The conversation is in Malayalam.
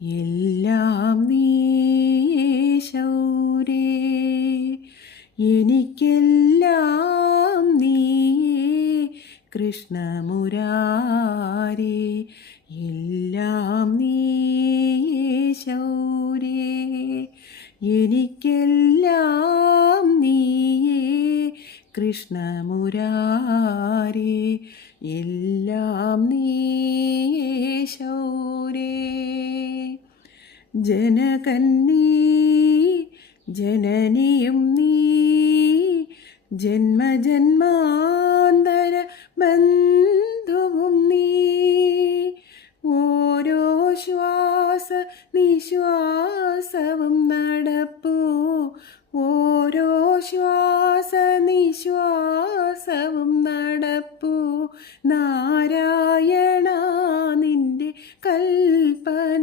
എല്ലാം നീയേ ശൗരേ, എനിക്കെല്ലാം നീയേ കൃഷ്ണമുരാരേ, എല്ലാം നീയേ ശൗരേ, എനിക്കെല്ലാം നീയേ കൃഷ്ണമുരാരേ, എല്ലാം നീയേ ശൗരേ. ജനകന്നീ ജനനിയും നീ, ജന്മജന്മാന്തര ബന്ധുവും നീ, ഓരോ ശ്വാസ നിശ്വാസവും നടപ്പൂ, ഓരോ ശ്വാസ നിശ്വാസവും നടപ്പൂ, നാരായണ നിന്റെ കൽപ്പന